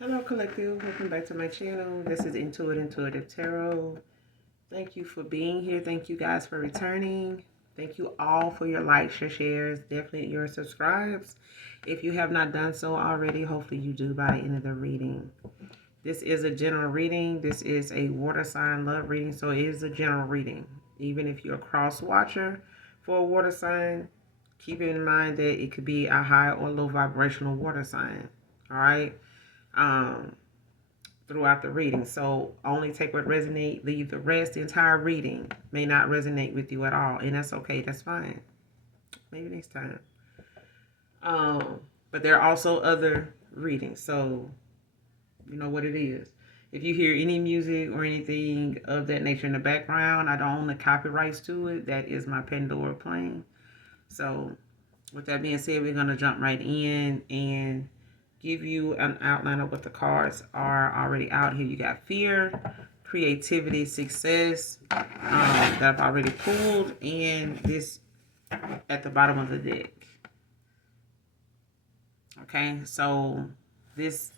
Hello, Collective. Welcome back to my channel. This is Intuitive Tarot. Thank you for being here. Thank you guys for returning. Thank you all for your likes, your shares, definitely your subscribes. If you have not done so already, hopefully you do by the end of the reading. This is a general reading. This is a water sign love reading, so it is a general reading. Even if you're a cross watcher for a water sign, keep in mind that it could be a high or low vibrational water sign. All right. Um, Throughout the reading. So only take what resonates, leave the rest. The entire reading may not resonate with you at all, and that's okay. That's fine. Maybe next time. Um, but there are also other readings, so you know what it is. If you hear any music or anything of that nature in the background, I don't own the copyrights to it. That is my Pandora playing. So with that being said, we're gonna jump right in and give you an outline of what the cards are already out here. You got fear, creativity, success that I've already pulled, and this at the bottom of the deck. Okay, so this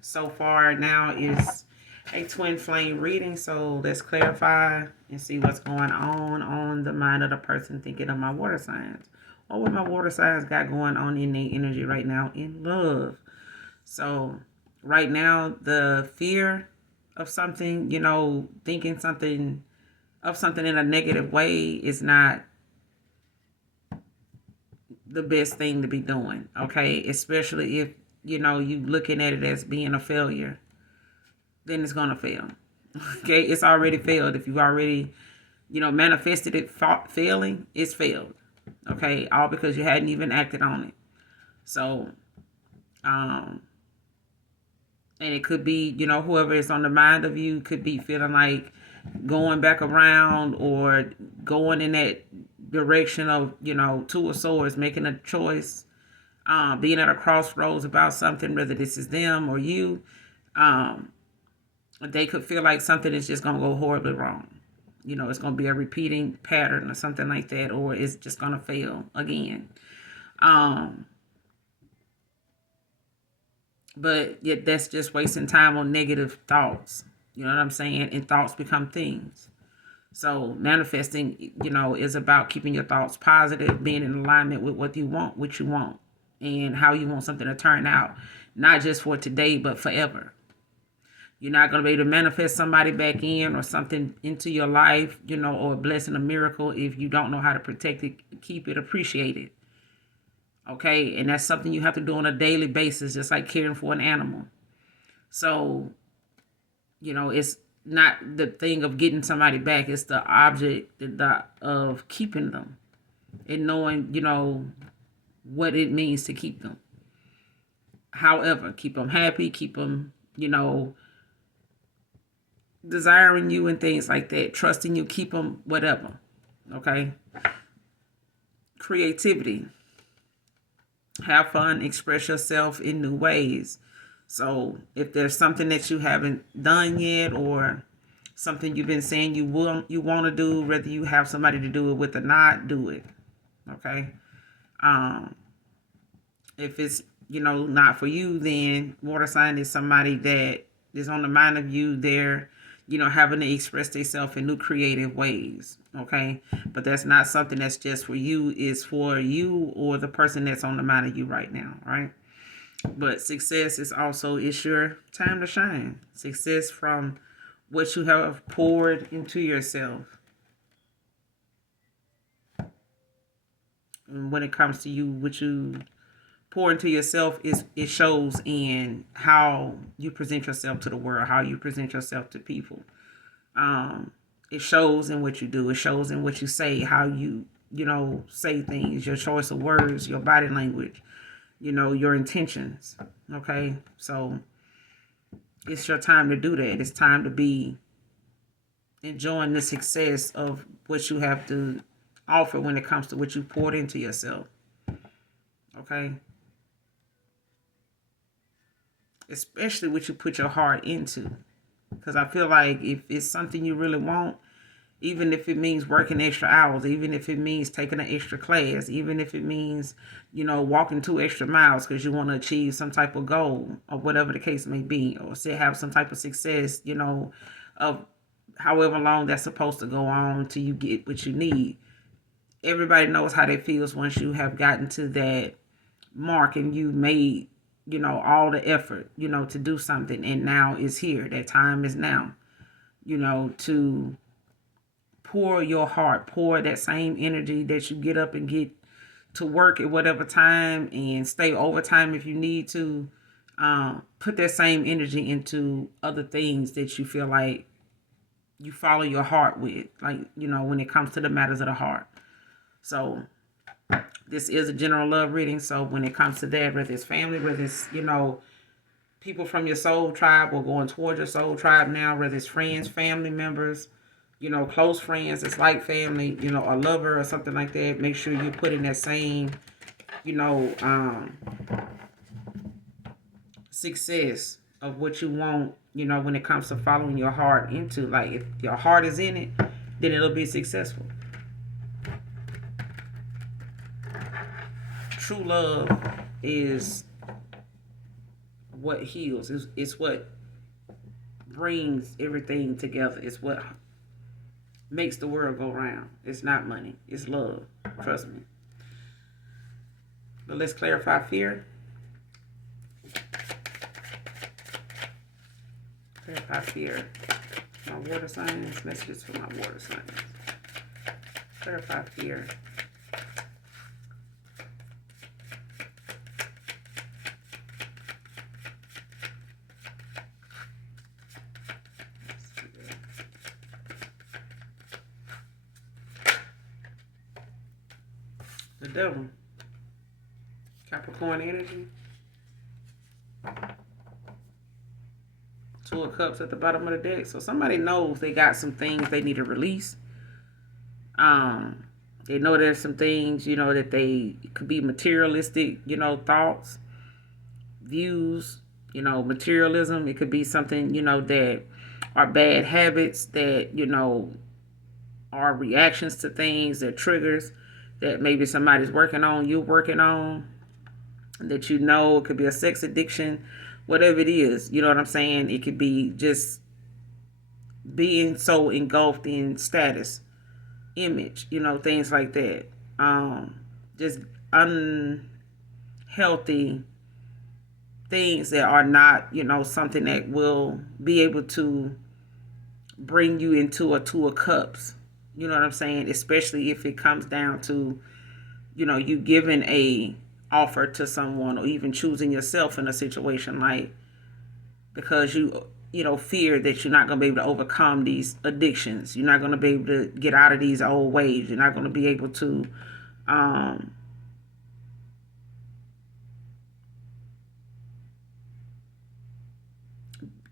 so far now is a twin flame reading. So let's clarify and see what's going on the mind of the person thinking of my water signs, or what my water signs got going on in their energy right now in love. So right now, the fear of something, thinking something of something in a negative way is not the best thing to be doing. Okay. Especially if, you looking at it as being a failure, then it's going to fail. Okay. It's already failed. If you've already, manifested it failing, it's failed. Okay. All because you hadn't even acted on it. So, and it could be, whoever is on the mind of you could be feeling like going back around or going in that direction of, two of swords, making a choice, being at a crossroads about something, whether this is them or you. They could feel like something is just going to go horribly wrong. It's going to be a repeating pattern or something like that, or it's just going to fail again. But yet that's just wasting time on negative thoughts. You know what I'm saying? And thoughts become things. So manifesting, is about keeping your thoughts positive, being in alignment with what you want, and how you want something to turn out. Not just for today, but forever. You're not going to be able to manifest somebody back in or something into your life, or a blessing, a miracle, if you don't know how to protect it, keep it, appreciate it. Okay, and that's something you have to do on a daily basis, just like caring for an animal. So, it's not the thing of getting somebody back, it's the object of keeping them and knowing, what it means to keep them. However, keep them happy, keep them, desiring you and things like that, trusting you, keep them whatever. Okay, creativity. Have fun, express yourself in new ways. So if there's something that you haven't done yet, or something you've been saying you want to do, whether you have somebody to do it with or not, do it. Okay. If it's not for you, then water sign is somebody that is on the mind of you. They're having to express themselves in new creative ways. Okay, but that's not something that's just for you. It's for you or the person that's on the mind of you right now. Right. But success is also, it's your time to shine. Success from what you have poured into yourself. And when it comes to you, what you pour into yourself, it shows in how you present yourself to the world, how you present yourself to people. It shows in what you do. It shows in what you say, how you say things, your choice of words, your body language, your intentions. Okay, so it's your time to do that. It's time to be enjoying the success of what you have to offer when it comes to what you poured into yourself. Okay, especially what you put your heart into, because I feel like if it's something you really want, Even if it means working extra hours, even if it means taking an extra class, even if it means, walking 2 extra miles because you want to achieve some type of goal or whatever the case may be, or still have some type of success, of however long that's supposed to go on until you get what you need. Everybody knows how that feels once you have gotten to that mark and you made, all the effort, to do something, and now it's here. That time is now, to pour your heart, pour that same energy that you get up and get to work at whatever time and stay overtime if you need to. Put that same energy into other things that you feel like you follow your heart with, like, when it comes to the matters of the heart. So this is a general love reading. So when it comes to that, whether it's family, whether it's, people from your soul tribe or going towards your soul tribe now, whether it's friends, family members, close friends, it's like family, a lover or something like that, make sure you put in that same, success of what you want, when it comes to following your heart into. Like, if your heart is in it, then it'll be successful. True love is what heals. It's what brings everything together. It's what makes the world go round. It's not money. It's love. Trust me. But let's clarify fear. Clarify fear. My water signs. Messages for my water signs. Clarify fear. The devil. Capricorn energy. 2 of Cups at the bottom of the deck. So somebody knows they got some things they need to release. They know there's some things, that they could be materialistic, thoughts, views, materialism. It could be something, that are bad habits, that, are reactions to things, that triggers that maybe somebody's working on, you're working on, that it could be a sex addiction, whatever it is, you know what I'm saying? It could be just being so engulfed in status, image, things like that. Just unhealthy things that are not, something that will be able to bring you into a 2 of Cups. You know what I'm saying? Especially if it comes down to, you giving a offer to someone, or even choosing yourself in a situation, like, because you fear that you're not going to be able to overcome these addictions. You're not going to be able to get out of these old ways. You're not going to be able to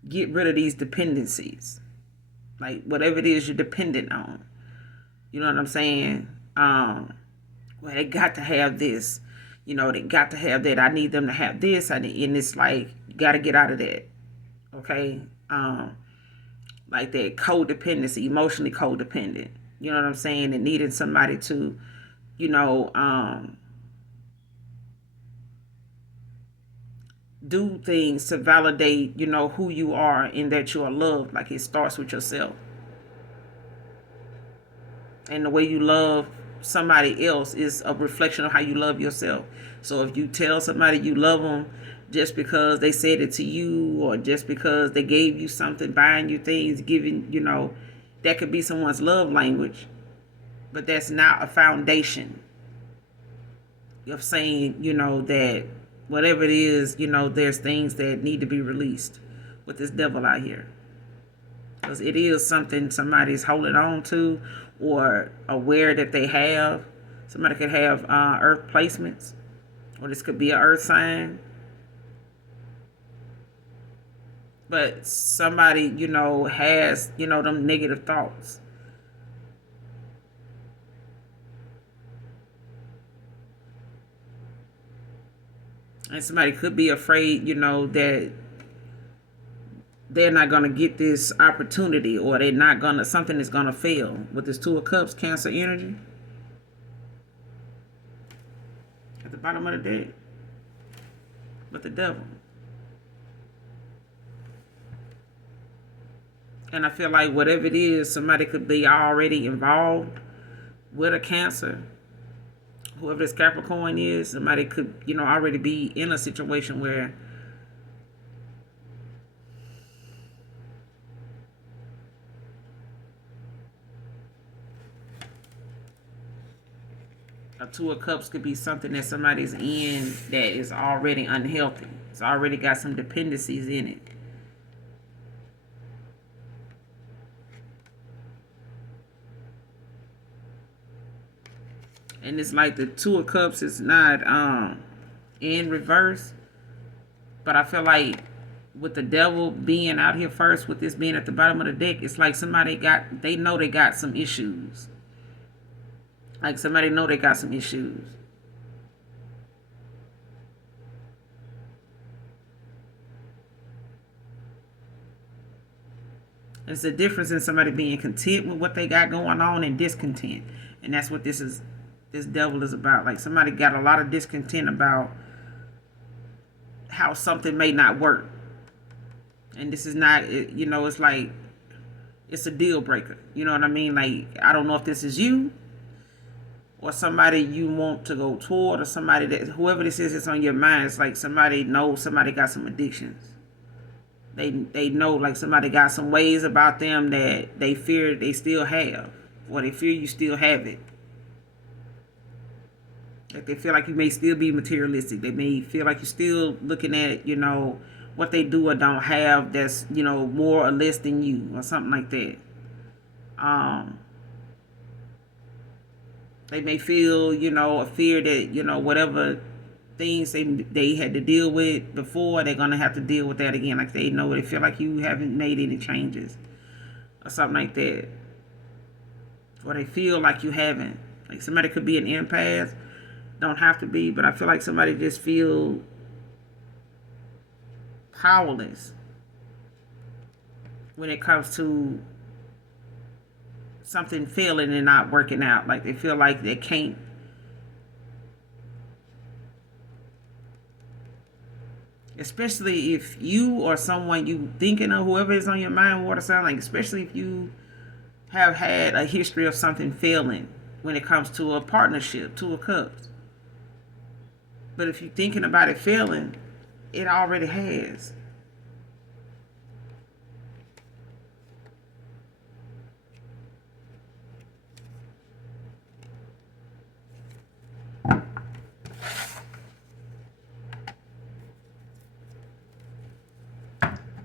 get rid of these dependencies. Like, whatever it is you're dependent on. You know what I'm saying? Well, they got to have this. They got to have that. I need them to have this. And it's like, you got to get out of that. Okay? Like that codependency, emotionally codependent. You know what I'm saying? And needing somebody to, do things to validate, who you are and that you are loved. Like, it starts with yourself. And the way you love somebody else is a reflection of how you love yourself. So if you tell somebody you love them just because they said it to you, or just because they gave you something, buying you things, giving, that could be someone's love language. But that's not a foundation of saying, that whatever it is, there's things that need to be released with this devil out here. Because it is something somebody's holding on to, or aware that they have. Somebody could have earth placements, or this could be an earth sign. But somebody, has, them negative thoughts. And somebody could be afraid, that they're not going to get this opportunity, or they're not going to, something is going to fail. With this Two of Cups, Cancer energy at the bottom of the deck with the Devil. And I feel like whatever it is, somebody could be already involved with a Cancer. Whoever this Capricorn is, somebody could, already be in a situation where a Two of Cups could be something that somebody's in that is already unhealthy. It's already got some dependencies in it. And it's like the Two of Cups is not in reverse. But I feel like with the Devil being out here first, with this being at the bottom of the deck, it's like they know they got some issues. Like somebody know they got some issues. It's a difference in somebody being content with what they got going on and discontent. And that's what this Devil is about. Like somebody got a lot of discontent about how something may not work. And this is not, it's like, it's a deal breaker. You know what I mean? Like, I don't know if this is you or somebody you want to go toward, or somebody that, whoever this is, it's on your mind. It's like somebody knows somebody got some addictions. They know, like, somebody got some ways about them that they fear they still have, or they fear you still have it. Like they feel like you may still be materialistic. They may feel like you're still looking at, what they do or don't have that's, more or less than you, or something like that. They may feel, a fear that, whatever things they had to deal with before, they're going to have to deal with that again. Like they feel like you haven't made any changes or something like that. Or they feel like you haven't. Like somebody could be an empath. Don't have to be, but I feel like somebody just feel powerless when it comes to something failing and not working out. Like they feel like they can't. Especially if you or someone you thinking of, whoever is on your mind, water sign, like especially if you have had a history of something failing when it comes to a partnership, Two of Cups. But if you're thinking about it failing, it already has.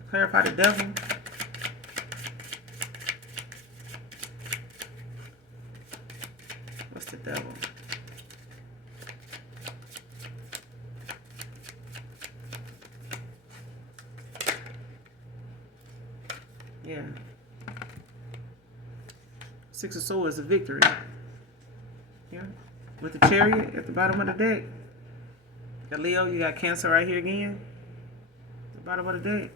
Clarify the Devil. What's the Devil? Yeah. Six of Swords is a victory. Yeah. With the Chariot at the bottom of the deck. The Leo, you got Cancer right here again. At the bottom of the deck.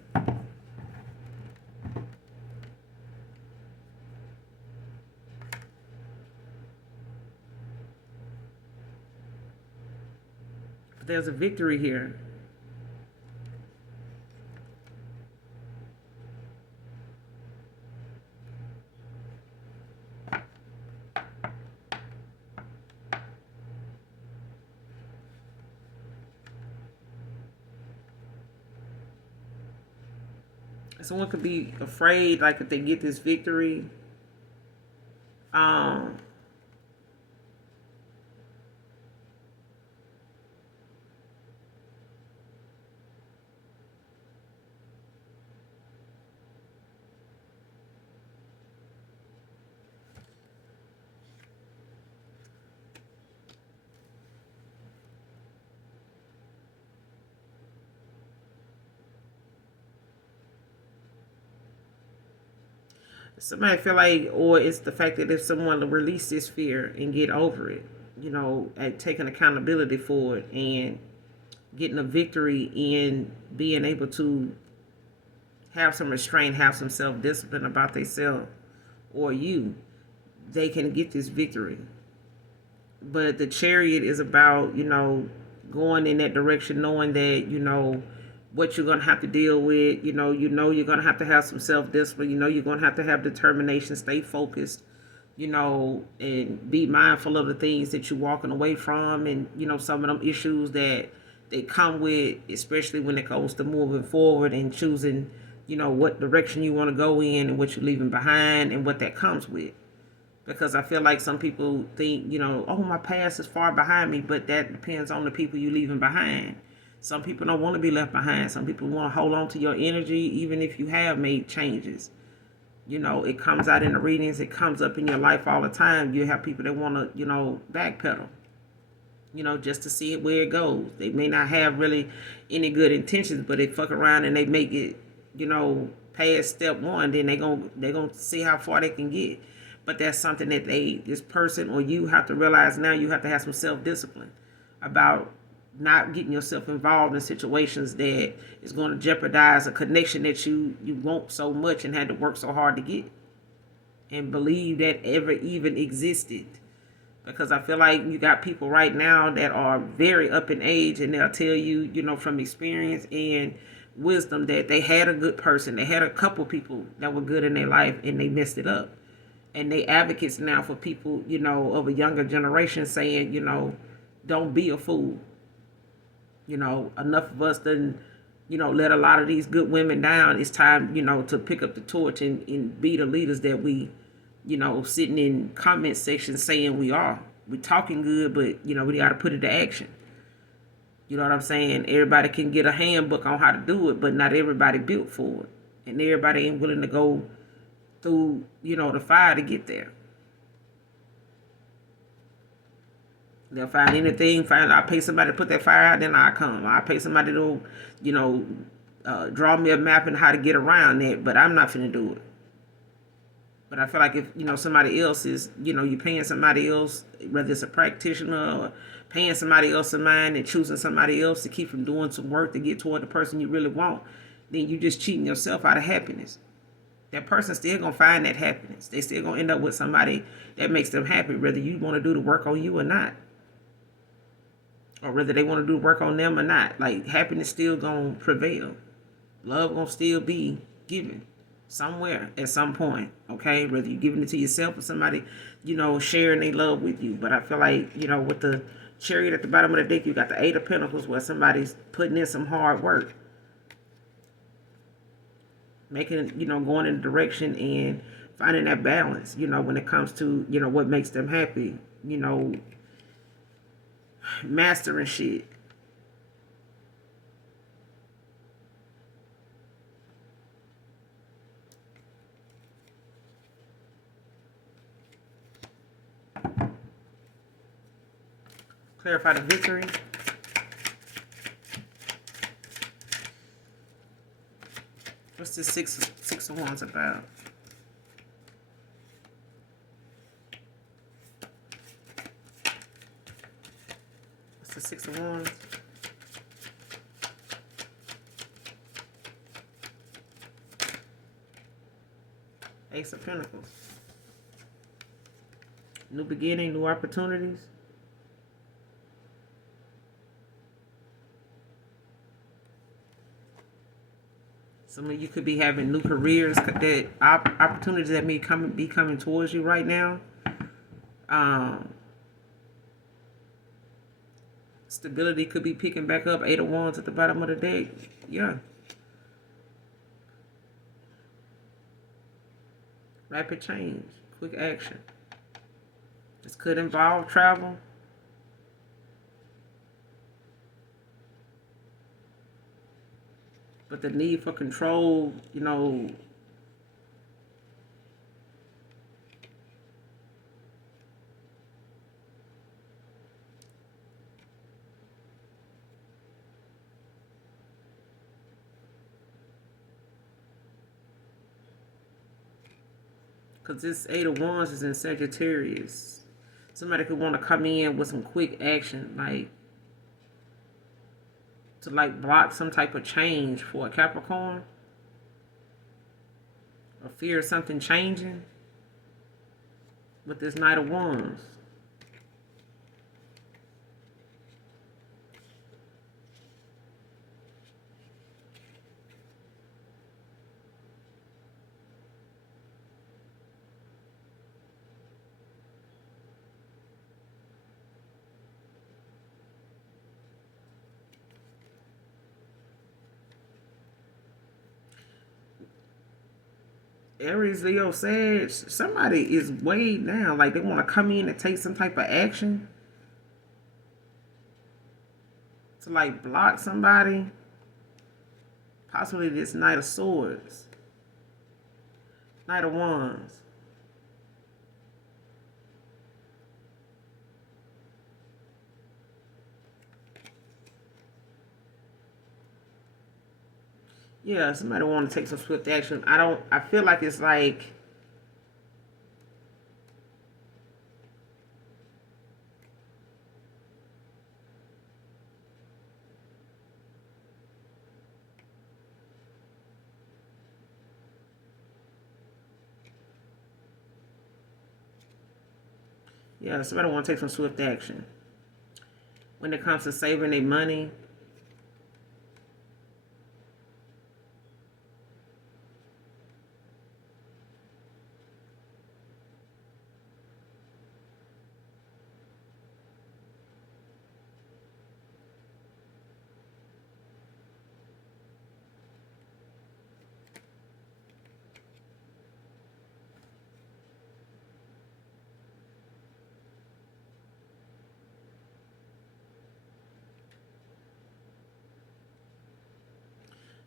But there's a victory here. Someone could be afraid, like if they get this victory, somebody feel like, or it's the fact that if someone release this fear and get over it, at taking accountability for it and getting a victory in being able to have some restraint, have some self-discipline about themselves or you, they can get this victory. But the Chariot is about, going in that direction, knowing that, what you're going to have to deal with. You're going to have some self-discipline. You're going to have determination, stay focused, and be mindful of the things that you're walking away from, and, some of them issues that they come with, especially when it comes to moving forward and choosing, what direction you want to go in and what you're leaving behind and what that comes with. Because I feel like some people think, oh, my past is far behind me, but that depends on the people you're leaving behind. Some people don't want to be left behind. Some people want to hold on to your energy, even if you have made changes. It comes out in the readings. It comes up in your life all the time. You have people that want to, backpedal, just to see where it goes. They may not have really any good intentions, but they fuck around and they make it, past step one. Then they're gonna see how far they can get. But that's something that this person or you have to realize now. You have to have some self-discipline about not getting yourself involved in situations that is going to jeopardize a connection that you want so much and had to work so hard to get and believe that ever even existed. Because I feel like you got people right now that are very up in age, and they'll tell you, from experience and wisdom, that they had a good person. They had a couple people that were good in their life and they messed it up. And they advocates now for people, of a younger generation, saying, don't be a fool. Enough of us done, let a lot of these good women down. It's time, to pick up the torch and be the leaders that we, sitting in comment sections saying we are. We talking good, but, we got to put it to action. You know what I'm saying? Everybody can get a handbook on how to do it, but not everybody built for it. And everybody ain't willing to go through, the fire to get there. They'll find anything. I'll pay somebody to put that fire out, then I'll come. I'll pay somebody to, draw me a map and how to get around that, but I'm not finna do it. But I feel like if, somebody else is, you're paying somebody else, whether it's a practitioner or paying somebody else in mind and choosing somebody else to keep from doing some work to get toward the person you really want, then you just cheating yourself out of happiness. That person's still going to find that happiness. They still going to end up with somebody that makes them happy, whether you want to do the work on you or not. Or whether they want to do the work on them or not. Like, happiness still going to prevail. Love going to still be given somewhere at some point, okay? Whether you're giving it to yourself or somebody, sharing their love with you. But I feel like, with the Chariot at the bottom of the deck, you got the Eight of Pentacles where somebody's putting in some hard work. Making, going in a direction and finding that balance, when it comes to, what makes them happy, mastering shit. Clarify the victory. What's the six of Wands about? What's the Six of Wands? Ace of Pentacles. New beginning, new opportunities. Some of you could be having new careers, that opportunities that may be coming towards you right now. Stability could be picking back up. Eight of Wands at the bottom of the deck. Yeah. Rapid change. Quick action. This could involve travel. But the need for control, because this Eight of Wands is in Sagittarius. Somebody could want to come in with some quick action, to block some type of change for a Capricorn. or fear of something changing with this Knight of Wands. Aries, Leo, Sag, somebody is weighed down. Like they want to come in and take some type of action to like block somebody. Possibly this Knight of Swords. Knight of Wands. Yeah, somebody want to take some swift action. I feel like it's like somebody want to take some swift action. When it comes to saving their money,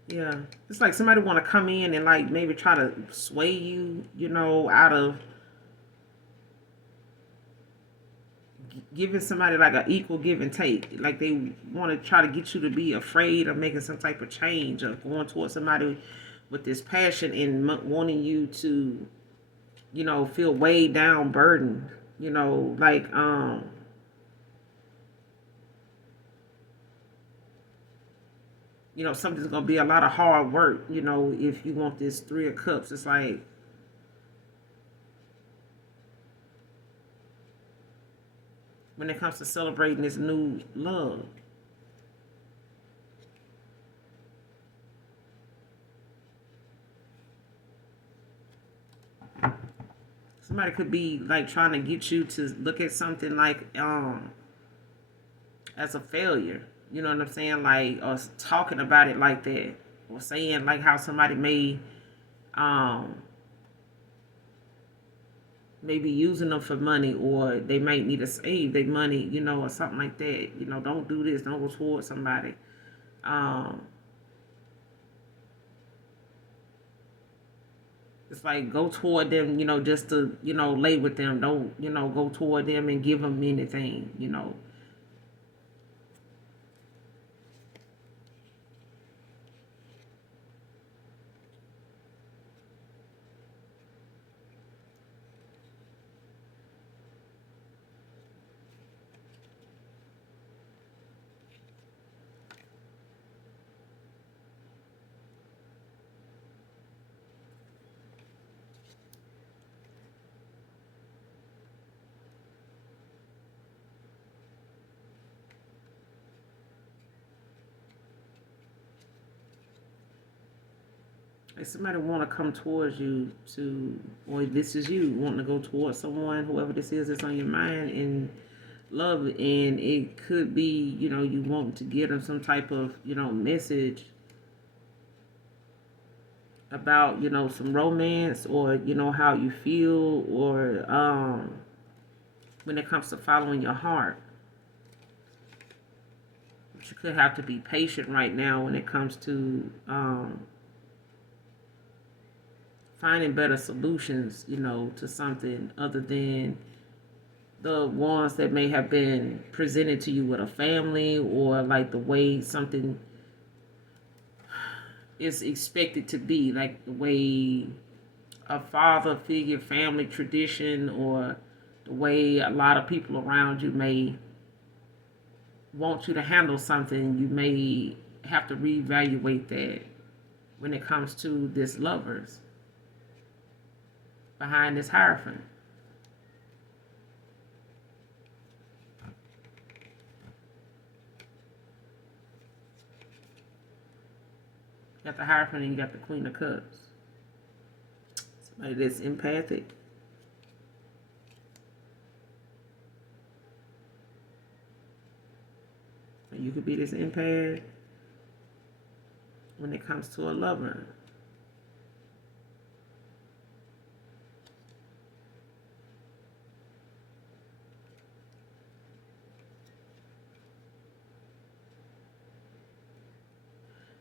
yeah, it's like somebody want to come in and like maybe try to sway you, out of giving somebody like an equal give and take. Like they want to try to get you to be afraid of making some type of change or going towards somebody with this passion and wanting you to, feel weighed down, burdened. Like something's gonna be a lot of hard work. If you want this Three of Cups, it's like when it comes to celebrating this new love. Somebody could be like trying to get you to look at something like as a failure. You know what I'm saying? Like, or talking about it like that, or saying like how somebody may um maybe using them for money, or they might need to save their money, or something like that. Don't do this, don't go towards somebody. Um, it's like go toward them, just to, lay with them. Don't, go toward them and give them anything. If somebody want to come towards you or this is you wanting to go towards someone, whoever this is that's on your mind, and love, and it could be, you want to give them some type of, message about, some romance, or, how you feel, or when it comes to following your heart. But you could have to be patient right now when it comes to finding better solutions, to something other than the ones that may have been presented to you with a family, or like the way something is expected to be, like the way a father figure, family tradition, or the way a lot of people around you may want you to handle something. You may have to reevaluate that when it comes to this lovers. behind this Hierophant. You got the Hierophant and you got the Queen of Cups. Somebody that's empathic. Or you could be this empath when it comes to a lover.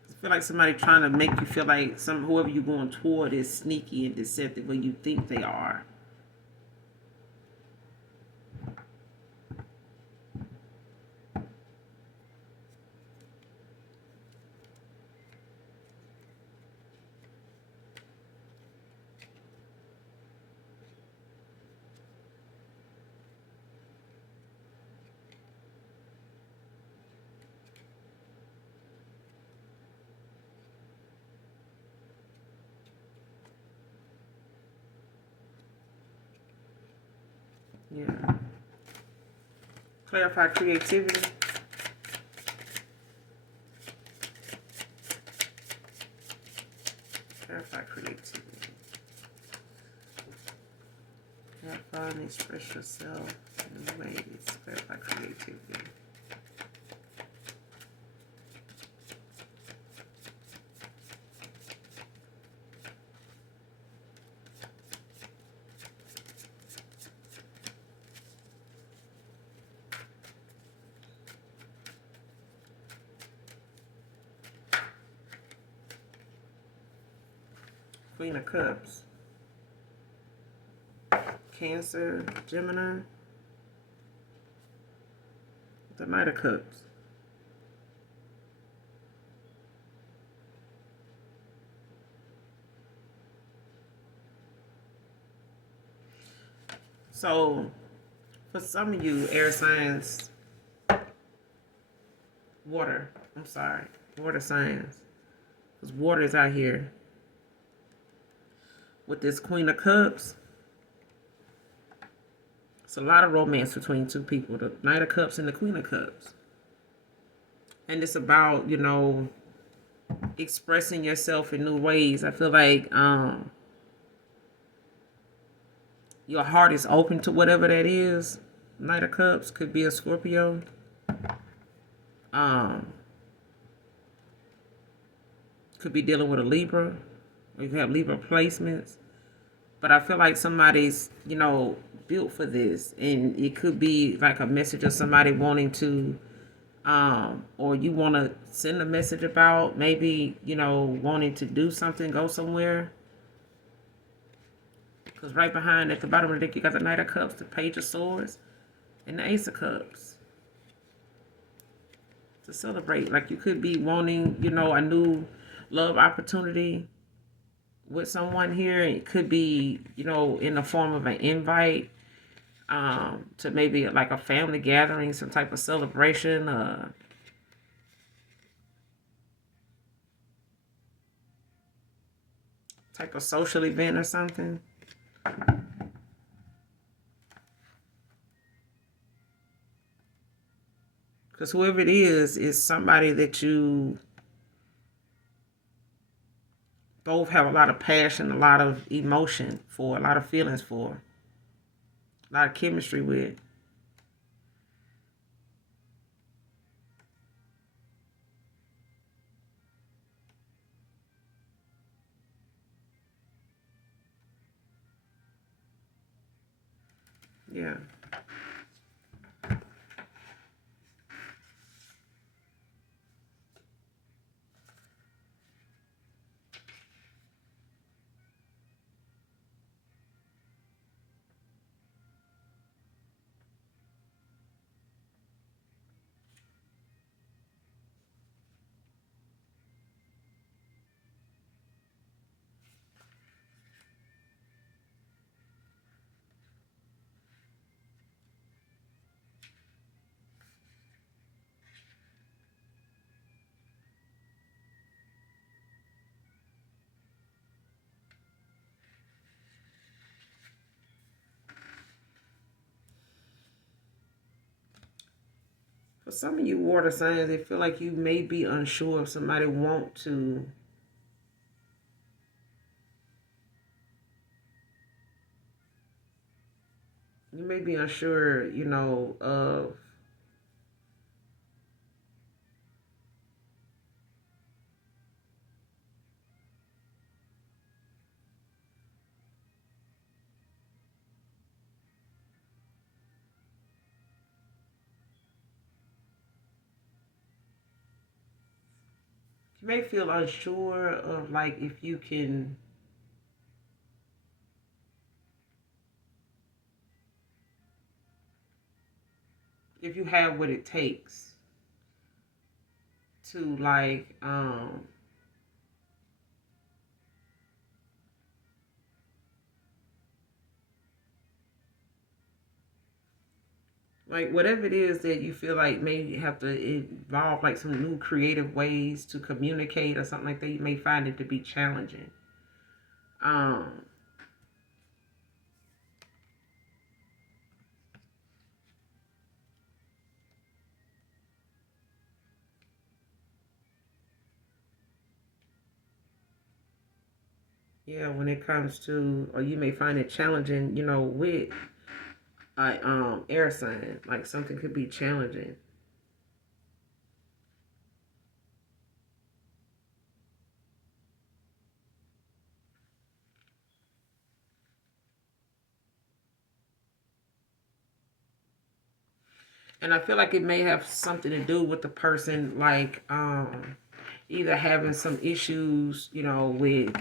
I feel like somebody trying to make you feel like whoever you're going toward is sneaky and deceptive when you think they are. Yeah. Clarify creativity. Clarify creativity. Clarify and express yourself in ways. Clarify creativity. Queen of Cups. Cancer, Gemini. The Knight of Cups. So, for some of you, air signs, water signs. Because water is out here. With this Queen of Cups, it's a lot of romance between two people. The Knight of Cups and the Queen of Cups. And it's about, expressing yourself in new ways. I feel like your heart is open to whatever that is. Knight of Cups could be a Scorpio. Could be dealing with a Libra. Or you have Libra placements. But I feel like somebody's, built for this. And it could be like a message of somebody wanting to, or you want to send a message about maybe, wanting to do something, go somewhere. Because right behind at the bottom of the deck, you got the Knight of Cups, the Page of Swords, and the Ace of Cups. To celebrate. Like you could be wanting, a new love opportunity with someone here. It could be, in the form of an invite to maybe like a family gathering, some type of celebration, type of social event or something. Because whoever it is somebody that you both have a lot of passion, a lot of emotion for, a lot of feelings for, a lot of chemistry with. Yeah. some of you water signs, they feel like you may be unsure if somebody want to. You may be unsure, of you may feel unsure of like if you have what it takes to like whatever it is that you feel like may have to involve like some new creative ways to communicate or something like that, you may find it to be challenging. um yeah, when it comes to, or you may find it challenging, with air sign, like something could be challenging. And I feel like it may have something to do with the person, like either having some issues, with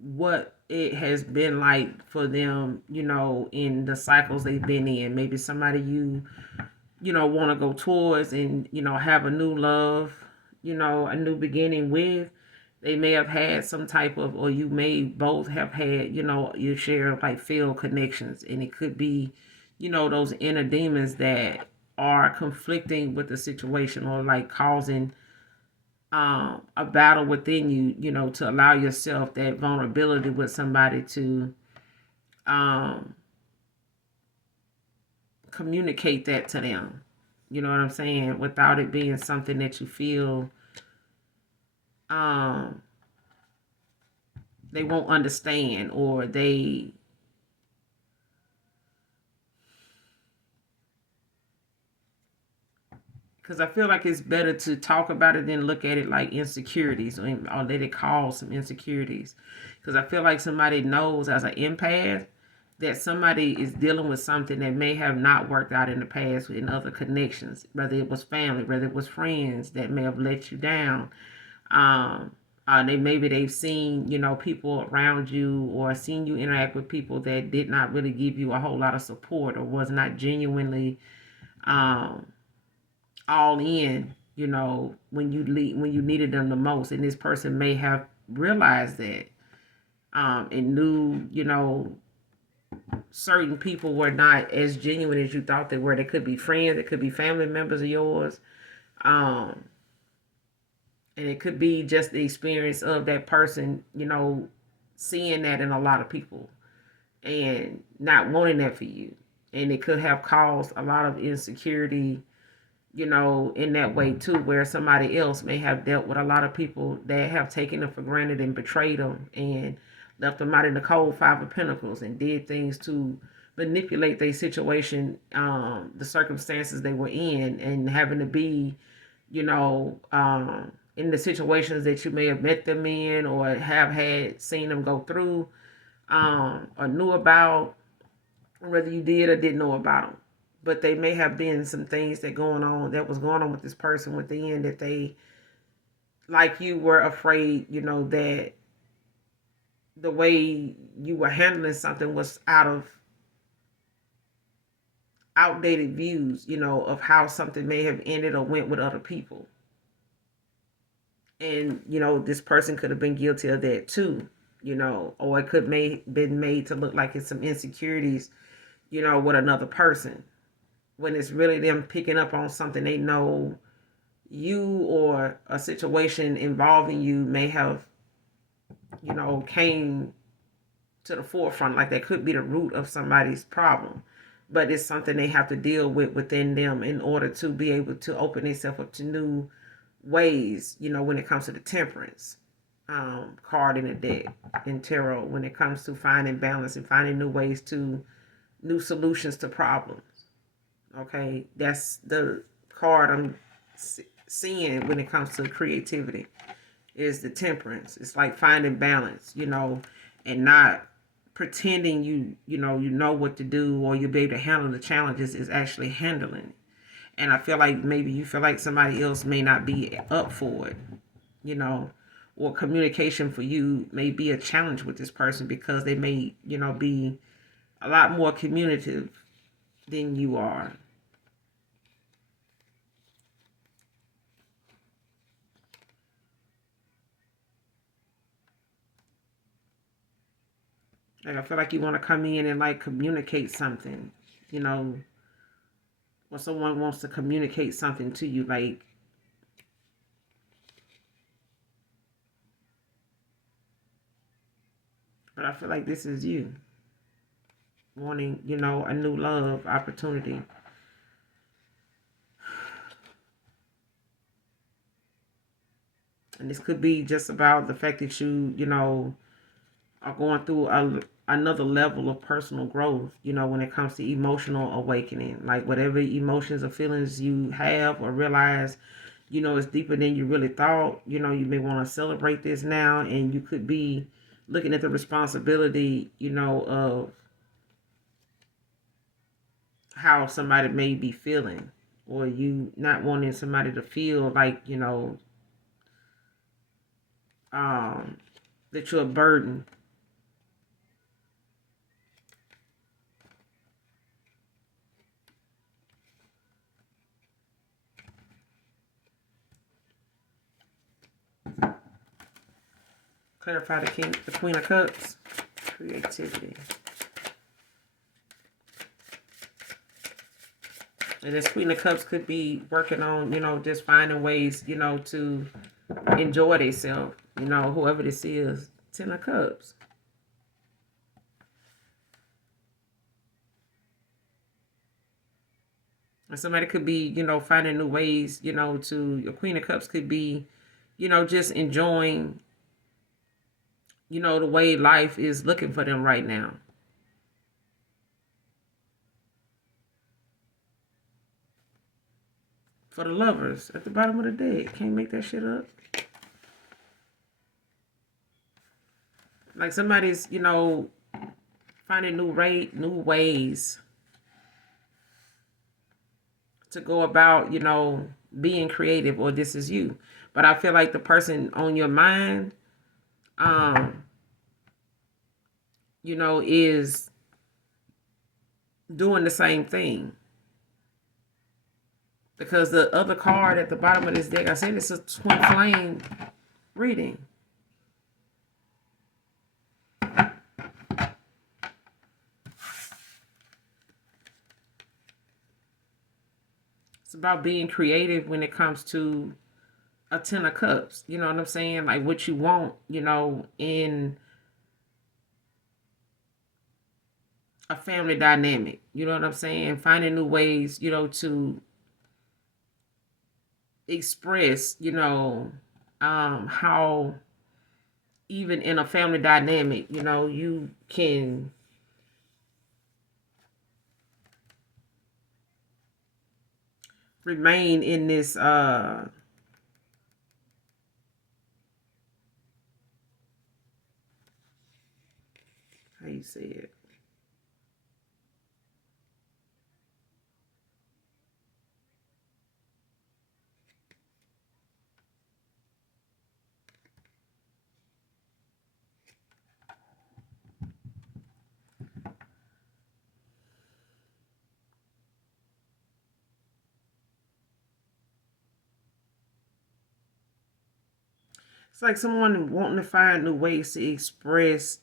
what it has been like for them, in the cycles they've been in. Maybe somebody you want to go towards and, have a new love, a new beginning with. They may have had some type of, or you may both have had, your share of like failed connections. And it could be, those inner demons that are conflicting with the situation, or like causing a battle within you, to allow yourself that vulnerability with somebody to um, communicate that to them. You know what I'm saying? Without it being something that you feel um, they won't understand, or because I feel like it's better to talk about it than look at it like insecurities, or let it cause some insecurities. Because I feel like somebody knows as an empath that somebody is dealing with something that may have not worked out in the past in other connections, whether it was family, whether it was friends that may have let you down. Um, maybe they've seen, people around you, or seen you interact with people that did not really give you a whole lot of support, or was not genuinely um, all in, when you needed them the most. And this person may have realized that, and knew, certain people were not as genuine as you thought they were. They could be friends, it could be family members of yours, um, and it could be just the experience of that person, seeing that in a lot of people and not wanting that for you. And it could have caused a lot of insecurity, in that way too, where somebody else may have dealt with a lot of people that have taken them for granted and betrayed them and left them out in the cold, Five of Pentacles, and did things to manipulate their situation, the circumstances they were in, and having to be, in the situations that you may have met them in, or have had seen them go through, or knew about, whether you did or didn't know about them. But they may have been some things that was going on with this person within, that they, like you, were afraid, that the way you were handling something was out of outdated views, of how something may have ended or went with other people. And, this person could have been guilty of that too, or it could may been made to look like it's some insecurities, with another person, when it's really them picking up on something they know you, or a situation involving you, may have, came to the forefront, like that could be the root of somebody's problem, but it's something they have to deal with within them in order to be able to open themselves up to new ways, when it comes to the temperance card in the deck in tarot, when it comes to finding balance and finding new solutions to problems. Okay, that's the card I'm seeing when it comes to creativity, is the temperance. It's like finding balance, and not pretending you know what to do, or you'll be able to handle the challenges. Is actually handling it. And I feel like maybe you feel like somebody else may not be up for it, or communication for you may be a challenge with this person because they may, be a lot more communicative than you are. Like, I feel like you want to come in and like communicate something, or someone wants to communicate something to you, like, but I feel like this is you wanting, a new love opportunity. And this could be just about the fact that you are going through another level of personal growth, when it comes to emotional awakening. Like whatever emotions or feelings you have or realize, it's deeper than you really thought. You may want to celebrate this now, and you could be looking at the responsibility, of how somebody may be feeling, or you not wanting somebody to feel like, that you're a burden. Clarify the Queen of Cups. Creativity. And this Queen of Cups could be working on, just finding ways, to enjoy themselves. Whoever this is. Ten of Cups. And somebody could be, finding new ways, to your Queen of Cups could be, just enjoying, the way life is looking for them right now. For the Lovers at the bottom of the deck. Can't make that shit up. Like somebody's, finding new ways to go about, being creative, or this is you. But I feel like the person on your mind, is doing the same thing. Because the other card at the bottom of this deck, I said it's a twin flame reading. It's about being creative when it comes to a Ten of Cups. You know what I'm saying? Like what you want, in a family dynamic. You know what I'm saying? Finding new ways, to express, how even in a family dynamic, you can remain in this how you say it. It's like someone wanting to find new ways to express,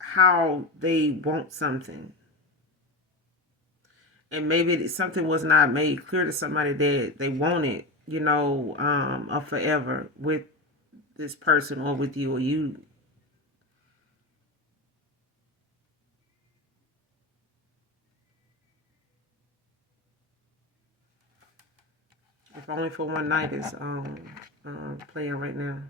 how they want something. And maybe something was not made clear to somebody that they wanted, a forever with this person or with you, or you. If only for one night is playing right now.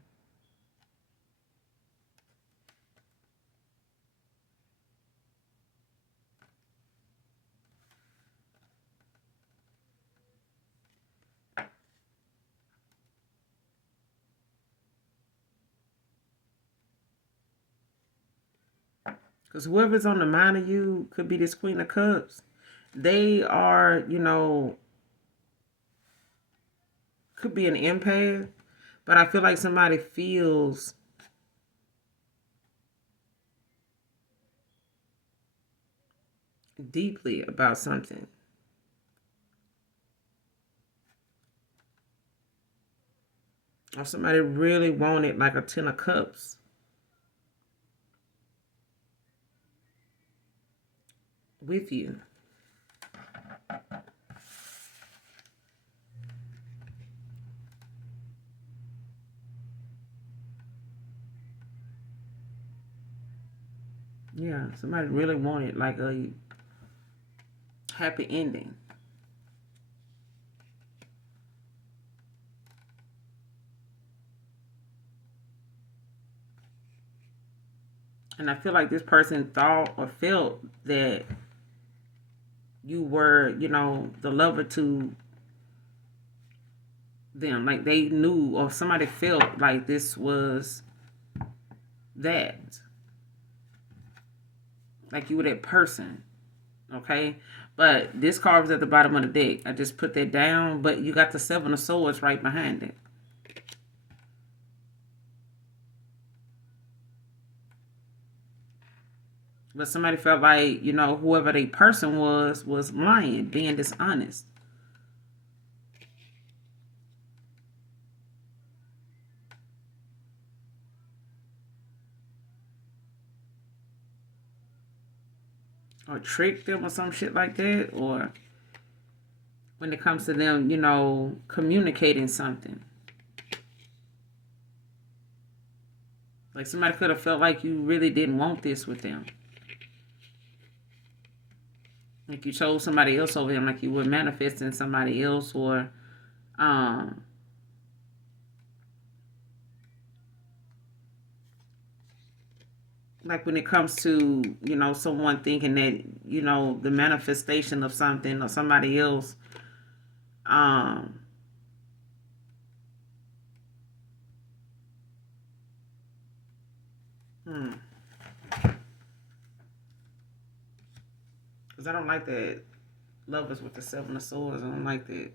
Because whoever's on the mind of you could be this Queen of Cups. They are, could be an empath, but I feel like somebody feels deeply about something. Or somebody really wanted like a 10 of cups with you. Yeah, somebody really wanted like a happy ending. And I feel like this person thought or felt that you were, the lover to them. Like they knew, or somebody felt like this was that. Like you were that person. Okay? But this card was at the bottom of the deck. I just put that down, but you got the Seven of Swords right behind it. But somebody felt like, whoever the person was lying, being dishonest. Or tricked them or some shit like that. Or when it comes to them, communicating something. Like somebody could have felt like you really didn't want this with them. Like you chose somebody else over them, like you were manifesting somebody else, or like when it comes to, someone thinking that, the manifestation of something or somebody else, because I don't like that lovers with the Seven of Swords. I don't like that.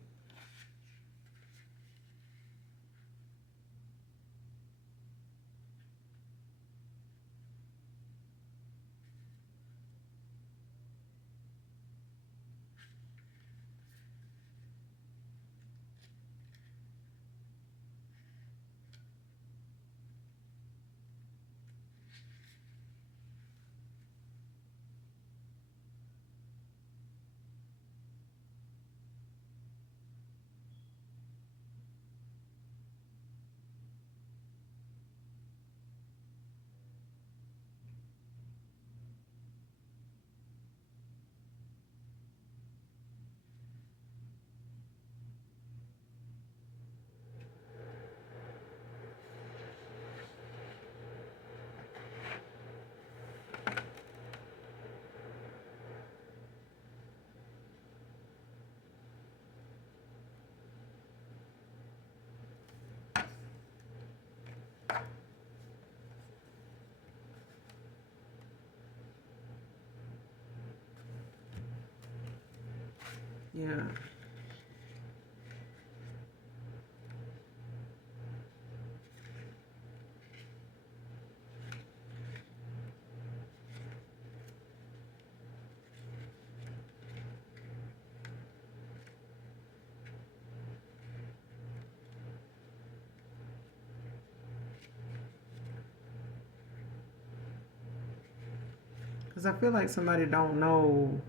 Yeah. Because I feel like somebody don't know.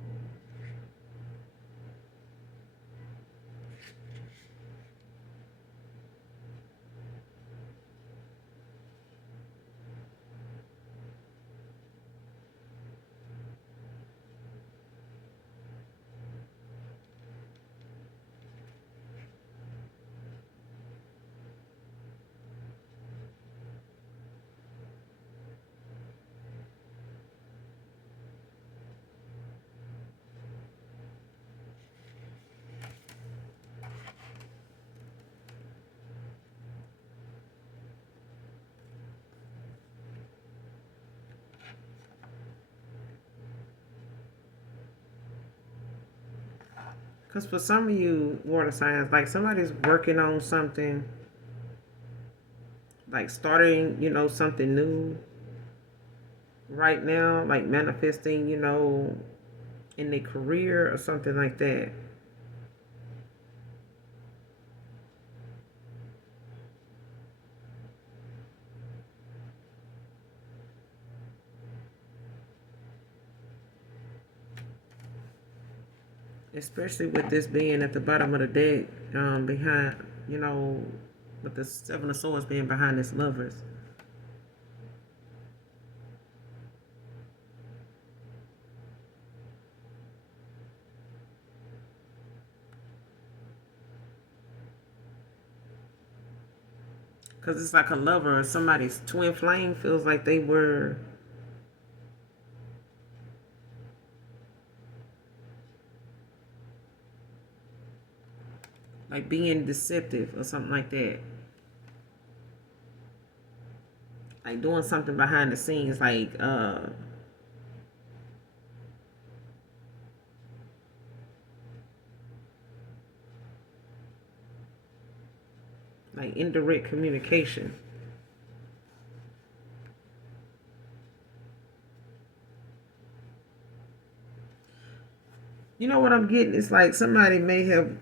Because for some of you water signs, like somebody's working on something, like starting, something new right now, like manifesting, in their career or something like that. Especially with this being at the bottom of the deck, behind, with the Seven of Swords being behind this Lovers. Because it's like a lover or somebody's twin flame feels like they were like being deceptive or something like that. Like doing something behind the scenes, like indirect communication. You know what I'm getting? It's like somebody may have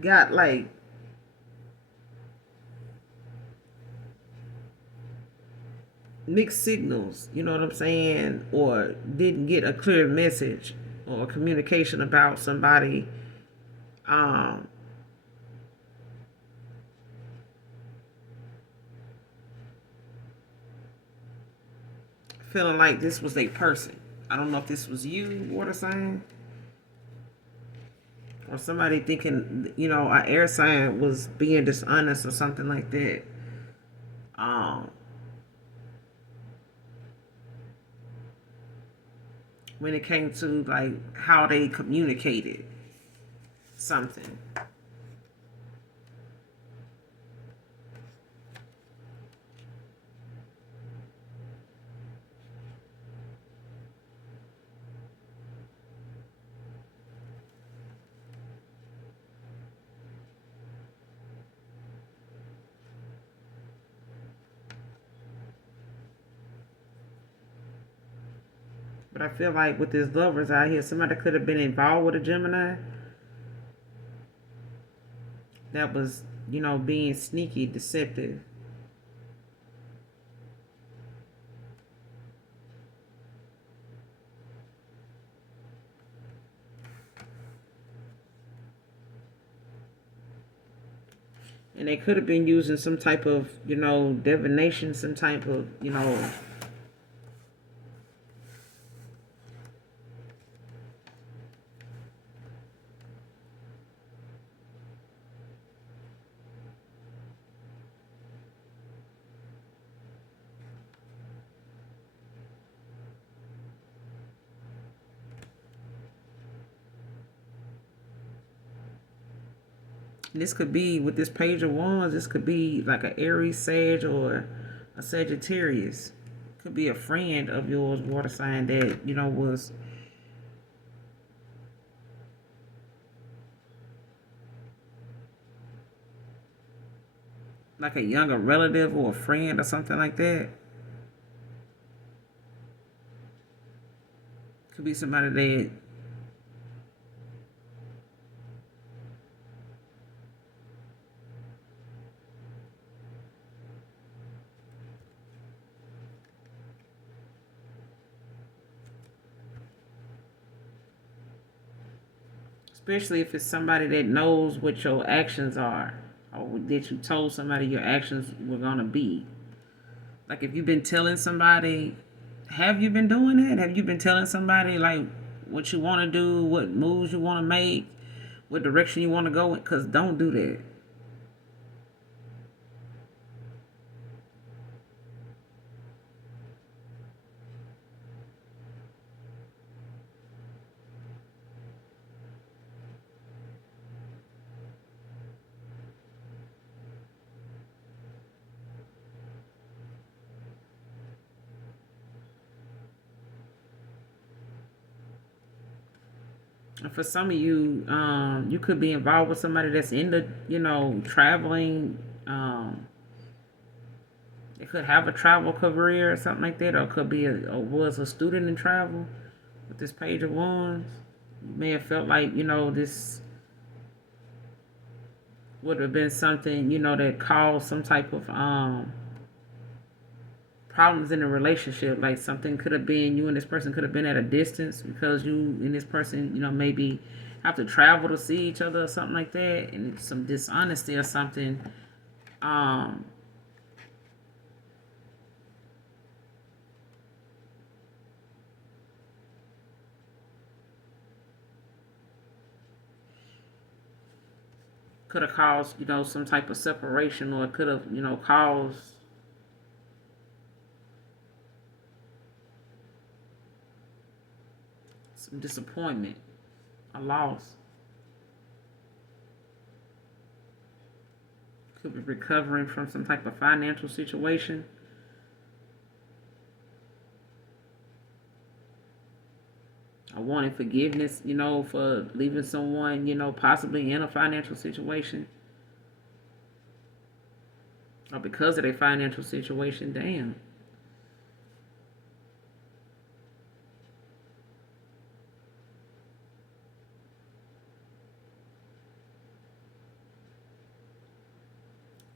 got like mixed signals, you know what I'm saying? Or didn't get a clear message or communication about somebody um feeling like this was a person. I don't know if this was you, water sign, or somebody thinking, an air sign was being dishonest or something like that. Um, when it came to like how they communicated something. But I feel like with these lovers out here, somebody could have been involved with a Gemini that was, being sneaky, deceptive. And they could have been using some type of, divination, some type of, this could be with this Page of Wands. This could be like an Aries, Sag, or a Sagittarius. Could be a friend of yours, water sign, that was like a younger relative or a friend or something like that. Could be somebody that especially if it's somebody that knows what your actions are, or that you told somebody your actions were gonna be. Like if you've been telling somebody, have you been doing it? Have you been telling somebody like what you want to do, what moves you want to make, what direction you want to go in? Because don't do that. For some of you, you could be involved with somebody that's in the, traveling. It could have a travel career or something like that, or it could be or was a student in travel with this Page of Wands. You may have felt like, this would have been something, that caused some type of problems in a relationship. Like something could have been, you and this person could have been at a distance because you and this person, maybe have to travel to see each other or something like that, and some dishonesty or something. Could have caused, some type of separation, or it could have, caused some disappointment, a loss. Could be recovering from some type of financial situation. I wanted forgiveness, for leaving someone, possibly in a financial situation. Or because of their financial situation, damn.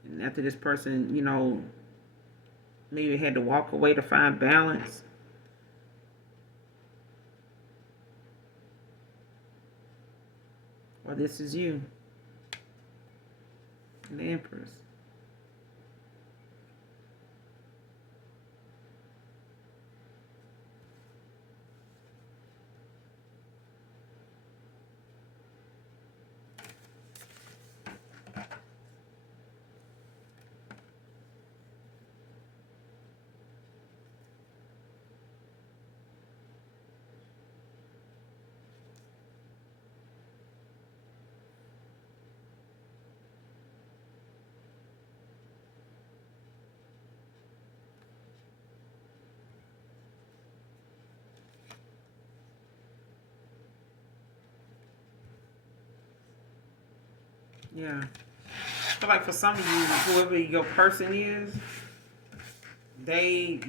And after this person, maybe had to walk away to find balance. Or this is you. And the Empress. Yeah. I feel like for some of you, whoever your person is, they,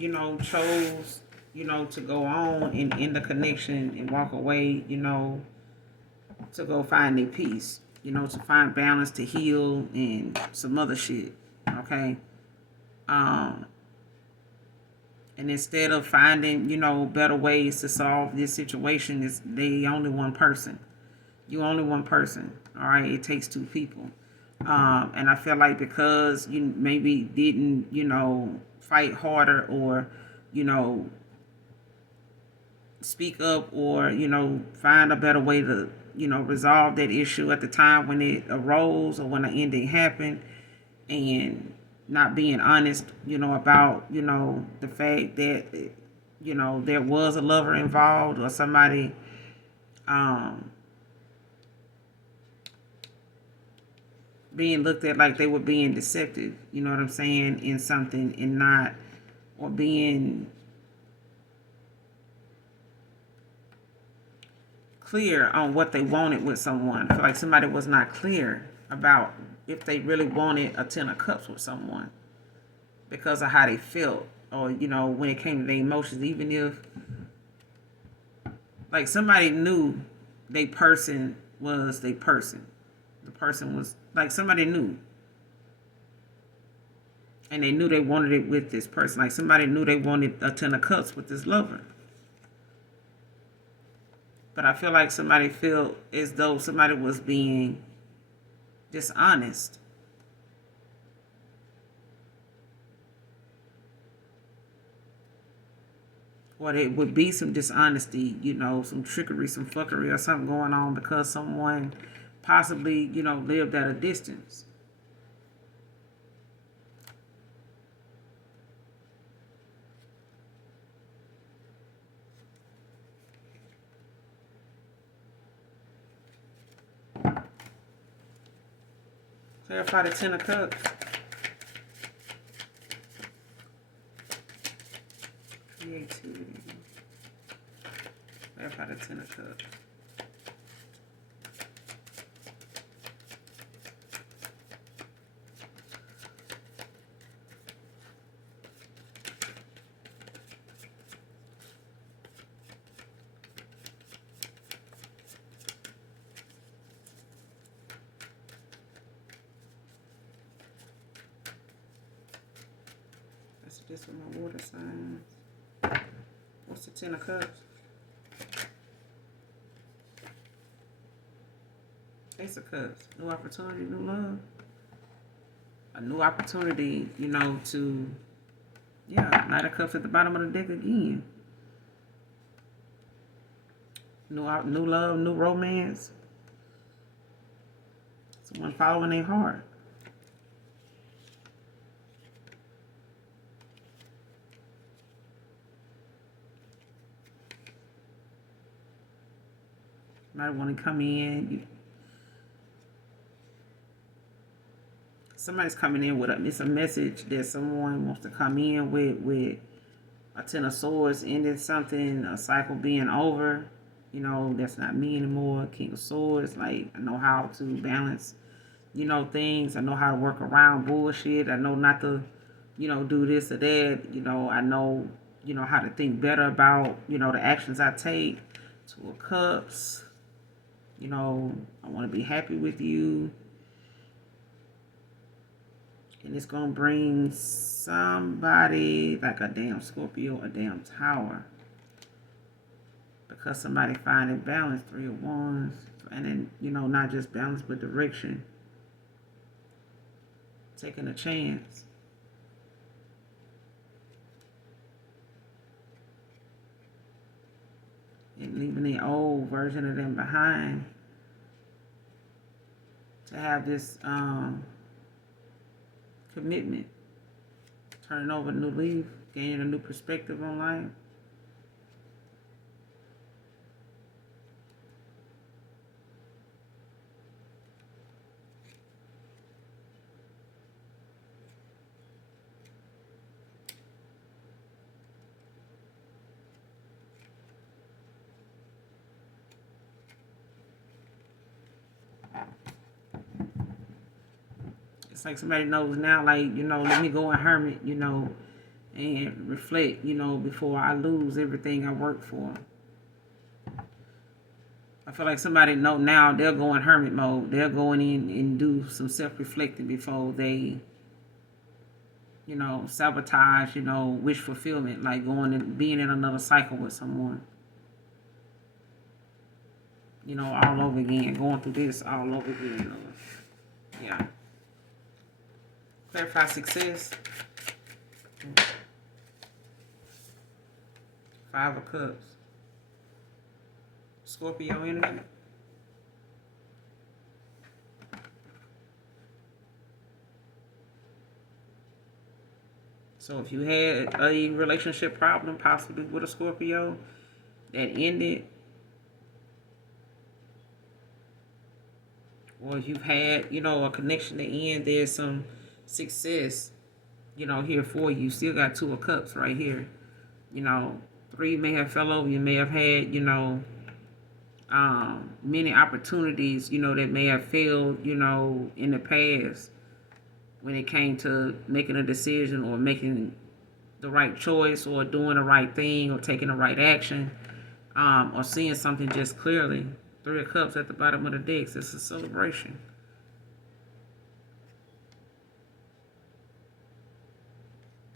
chose, to go on and end the connection and walk away, to go find their peace, to find balance, to heal, and some other shit. Okay. And instead of finding, better ways to solve this situation, is they only one person. You only one person. All right. It takes two people. And I feel like because you maybe didn't, fight harder, or, speak up, or, find a better way to, resolve that issue at the time when it arose or when the ending happened, and not being honest, about, the fact that, there was a lover involved, or somebody, being looked at like they were being deceptive, you know what I'm saying, in something, and not, or being clear on what they wanted with someone. I feel like somebody was not clear about if they really wanted a 10 of cups with someone because of how they felt, or, when it came to their emotions. Even if, like, somebody knew they person was their person. The person was, like, somebody knew. And they knew they wanted it with this person. Like, somebody knew they wanted a 10 of cups with this lover. But I feel like somebody felt as though somebody was being dishonest. Or there would be some dishonesty, some trickery, some fuckery, or something going on because someone possibly, lived at a distance. Clarify the 10 of cups. Creativity. Clarify the 10 of cups. this for my water signs? What's the Ten of Cups? Ace of Cups. New opportunity, new love. A new opportunity, you know, to, yeah, Knight of Cups at the bottom of the deck again. New love, new romance. Someone following their heart. Might want to come in. Somebody's coming in with it's a message that someone wants to come in with a Ten of Swords, ending something, a cycle being over. You know, that's not me anymore. King of Swords, like, I know how to balance, you know, things. I know how to work around bullshit. I know not to, you know, do this or that. You know, I know, you know, how to think better about, you know, the actions I take. Two of Cups. You know, I want to be happy with you. And it's going to bring somebody like a damn Scorpio, a damn Tower. Because somebody finding balance, Three of Wands. And then, you know, not just balance, but direction. Taking a chance. And leaving the old version of them behind. To have this commitment. Turning over a new leaf. Gaining a new perspective on life. It's like somebody knows now, like, you know, let me go and hermit, you know, and reflect, you know, before I lose everything I work for. I feel like somebody know now they'll go in hermit mode. They're going in and do some self-reflecting before they, you know, sabotage, you know, wish fulfillment, like going and being in another cycle with someone. You know, all over again, going through this all over again. Yeah. Clarify success. Five of Cups. Scorpio energy. So if you had a relationship problem, possibly with a Scorpio, that ended, or if you've had, you know, a connection to end, there's some success, you know, here for you. Still got Two of Cups right here. You know, three may have fell over. You may have had, you know, many opportunities, you know, that may have failed, you know, in the past when it came to making a decision or making the right choice or doing the right thing or taking the right action, or seeing something just clearly. Three of Cups at the bottom of the decks. It's a celebration.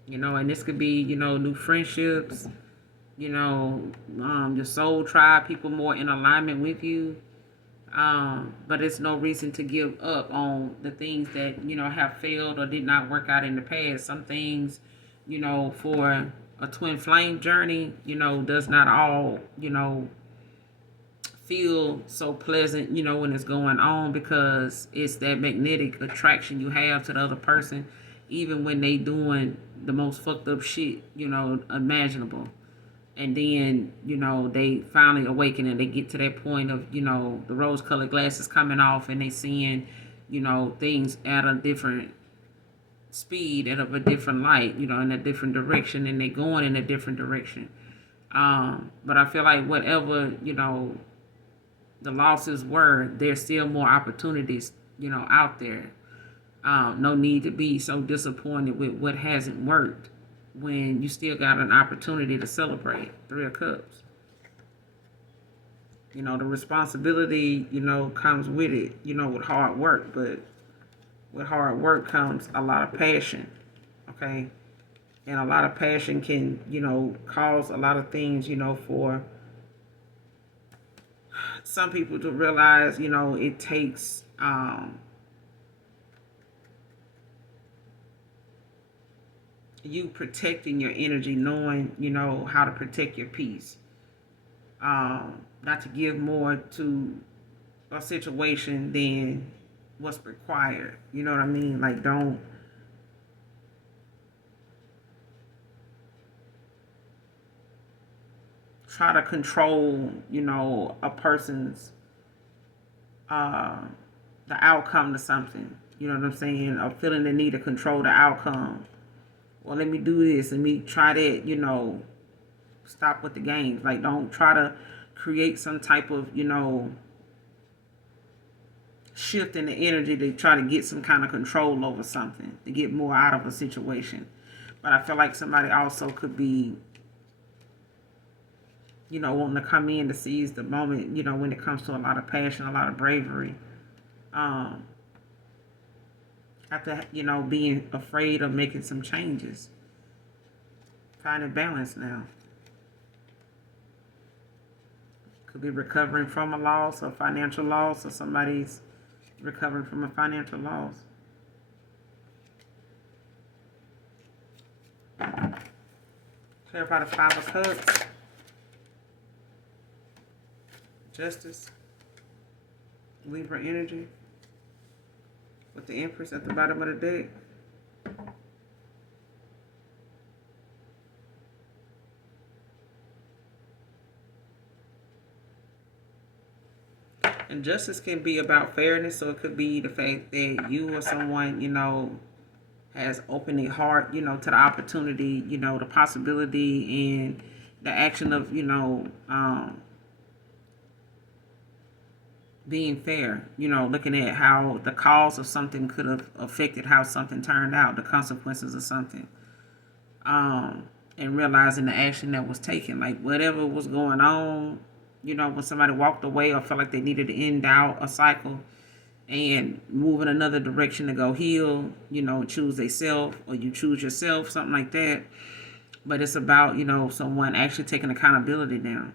You know, and this could be, you know, new friendships, you know, your soul tribe, people more in alignment with you. But it's no reason to give up on the things that, you know, have failed or did not work out in the past. Some things, you know, for a twin flame journey, you know, does not all, you know, feel so pleasant, you know, when it's going on, because it's that magnetic attraction you have to the other person, even when they doing the most fucked up shit, you know, imaginable. And then, you know, they finally awaken and they get to that point of, you know, the rose-colored glasses coming off and they seeing, you know, things at a different speed, at a different light, you know, in a different direction, and they going in a different direction. But I feel like whatever, you know, the losses were, there's still more opportunities, you know, out there. No need to be so disappointed with what hasn't worked when you still got an opportunity to celebrate. Three of Cups. You know, the responsibility, you know, comes with it, you know, with hard work. But with hard work comes a lot of passion. Okay? And a lot of passion can, cause a lot of things, for some people to realize, it takes you protecting your energy, knowing, how to protect your peace. Not to give more to a situation than what's required. You know what I mean? Like, don't try to control, a person's uh, the outcome to something. You know what I'm saying? Or feeling the need to control the outcome. Well, let me do this. Let me try that. Stop with the games. Like, don't try to create some type of, shift in the energy to try to get some kind of control over something, to get more out of a situation. But I feel like somebody also could be, wanting to come in to seize the moment, when it comes to a lot of passion, a lot of bravery. After, being afraid of making some changes. Finding balance now. Could be recovering from a loss or financial loss, or somebody's recovering from a financial loss. Clarify the Five of Cups. Justice. Libra energy. With the Empress at the bottom of the deck. And justice can be about fairness, so it could be the fact that you or someone, has opened their heart, to the opportunity, the possibility and the action of, being fair, looking at how the cause of something could have affected how something turned out, the consequences of something. And realizing the action that was taken, like whatever was going on, when somebody walked away or felt like they needed to end out a cycle and move in another direction to go heal, choose a self, or you choose yourself, something like that. But it's about, someone actually taking accountability now,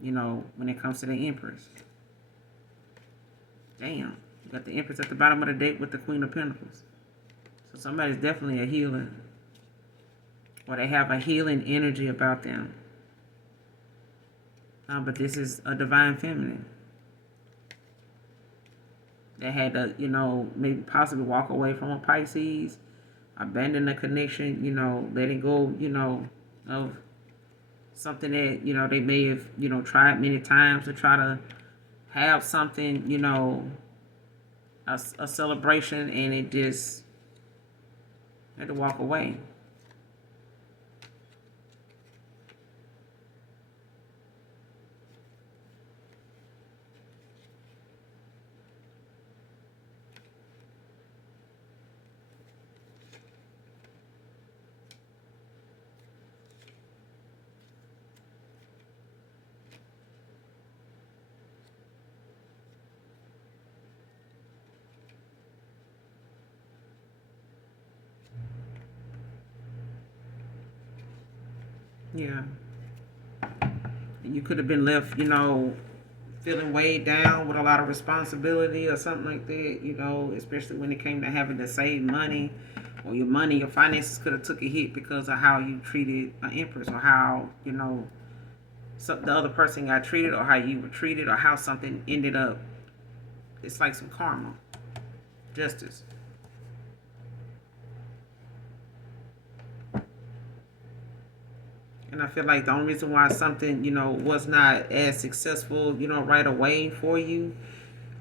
when it comes to the Empress. Damn. You got the Empress at the bottom of the deck with the Queen of Pentacles. So somebody's definitely a healer. Or they have a healing energy about them. But this is a divine feminine. They had to, maybe possibly walk away from a Pisces. Abandon the connection, letting go, of something that, they may have, tried many times to try to have something, a celebration, and it just had to walk away. Yeah. And you could have been left, feeling weighed down with a lot of responsibility or something like that, especially when it came to having to save money, or your finances could have took a hit because of how you treated an Empress, or how, the other person got treated, or how you were treated, or how something ended up. It's like some karma. Justice. And I feel like the only reason why something, was not as successful, right away for you,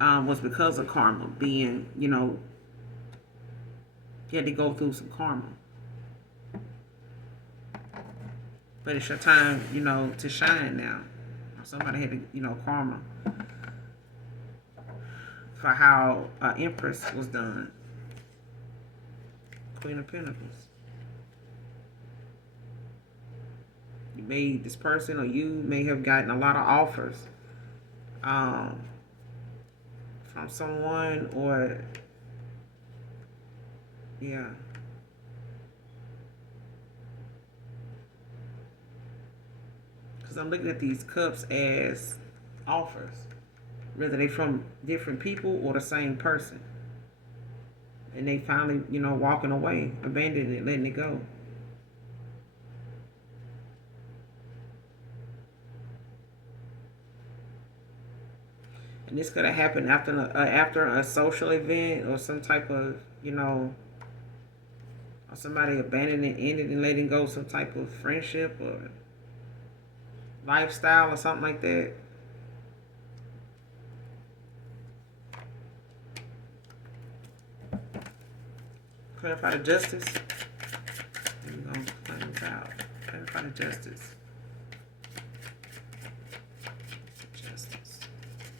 was because of karma being, you had to go through some karma. But it's your time, to shine now. Somebody had to, karma for how Empress was done. Queen of Pentacles. You made this person, or you may have gotten a lot of offers from someone, or yeah. Because I'm looking at these cups as offers, whether they from different people or the same person. And they finally, walking away, abandoning it, letting it go. And this could have happened after a social event or some type of, or somebody abandoning, ended, and letting go some type of friendship or lifestyle or something like that. Clarify the justice. We're going to plan this out. Clarify the justice. Justice.